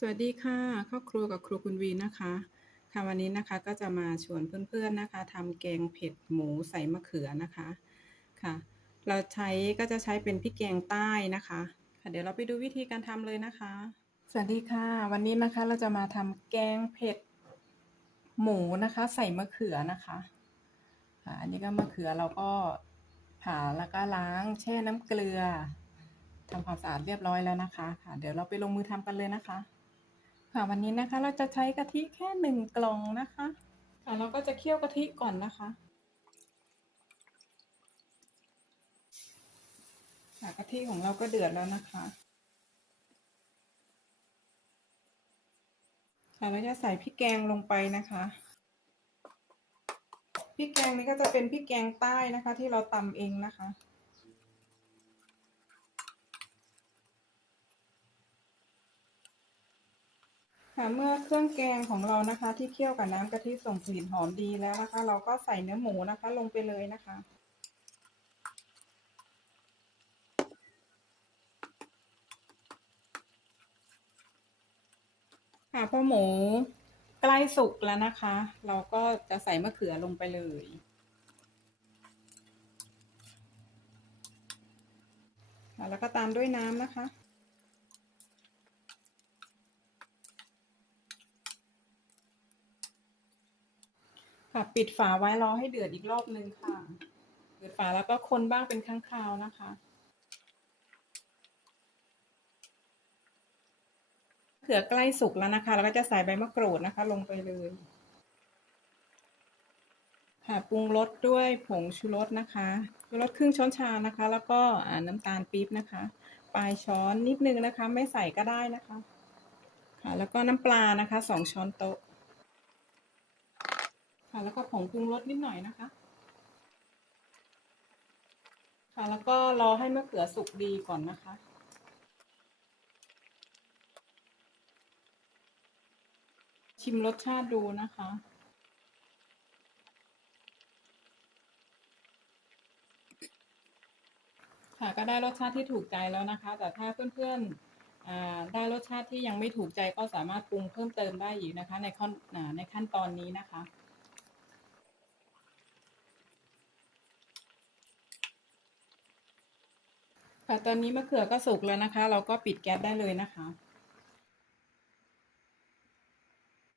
สวัสดีค่ะครอบครัวกับครัวคุณวีนะคะค่ะวันนี้นะคะก็จะมาชวนเพื่อนๆนะคะทำแกงเผ็ดหมูใส่มะเขือนะคะค่ะ เราใช้ก็จะใช้เป็นพริกแกงใต้นะคะค่ะเดี๋ยวเราไปดูวิธีการทำเลยนะคะ สวัสดีค่ะ วันนี้นะคะเราจะมาทำแกงเผ็ดหมูนะคะ ใส่มะเขือนะคะค่ะอันนี้ก็มะเขือเราก็ผ่าแล้วก็ล้างแช่น้ำเกลือทำความสะอาดเรียบร้อยแล้วนะคะค่ะ เดี๋ยวเราไปลงมือทำกันเลยนะคะ ค่ะวันนี้นะคะเราจะใช้กะทิแค่หนึ่งกล่องนะคะค่ะเราก็จะเคี่ยวกะทิก่อนนะคะค่ะกะทิของเราก็เดือดแล้วนะคะค่ะเราจะใส่พริกแกงลงไปนะคะพริกแกงนี้ก็จะเป็นพริกแกงใต้นะคะ ที่เราตำเองนะคะ ค่ะเมื่อเครื่องแกงของเรานะคะ ที่เคี่ยวกับน้ำกะทิส่งกลิ่นหอมดีแล้วนะคะ เราก็ใส่เนื้อหมูนะคะ ลงไปเลยนะคะค่ะพอหมูใกล้สุกแล้วนะคะ เราก็จะใส่มะเขือลงไปเลย แล้วก็ตามด้วยน้ำนะคะ ค่ะปิดฝาไว้รอให้เดือดอีกรอบนึงค่ะเปิดฝาแล้วก็คนบ้างเป็นครั้งคราวนะคะ เขือใกล้สุกแล้วนะคะ เราก็จะใส่ใบมะกรูดนะคะ ลงไปเลย ค่ะปรุงรสด้วยผงชูรสนะคะชูรสครึ่งช้อนชานะคะ แล้วก็น้ำตาลปี๊บนะคะ ปลายช้อนนิดนึงนะคะ ไม่ใส่ก็ได้นะคะ ค่ะ แล้วก็น้ำปลานะคะสองช้อนโต๊ะ ค่ะแล้วก็ผงปรุงรสนิดหน่อยนะคะ ค่ะแล้วก็รอให้มะเขือสุกดีก่อนนะคะชิมรสชาติดูนะคะ ค่ะก็ได้รสชาติที่ถูกใจแล้วนะคะ แต่ถ้าเพื่อนๆได้รสชาติที่ยังไม่ถูกใจก็สามารถปรุงเพิ่มเติมได้อีกนะคะ ในขั้นในขั้นตอนนี้นะคะ ค่ะตอนนี้มะเขือก็สุกแล้วนะคะ เราก็ปิดแก๊สได้เลยนะคะ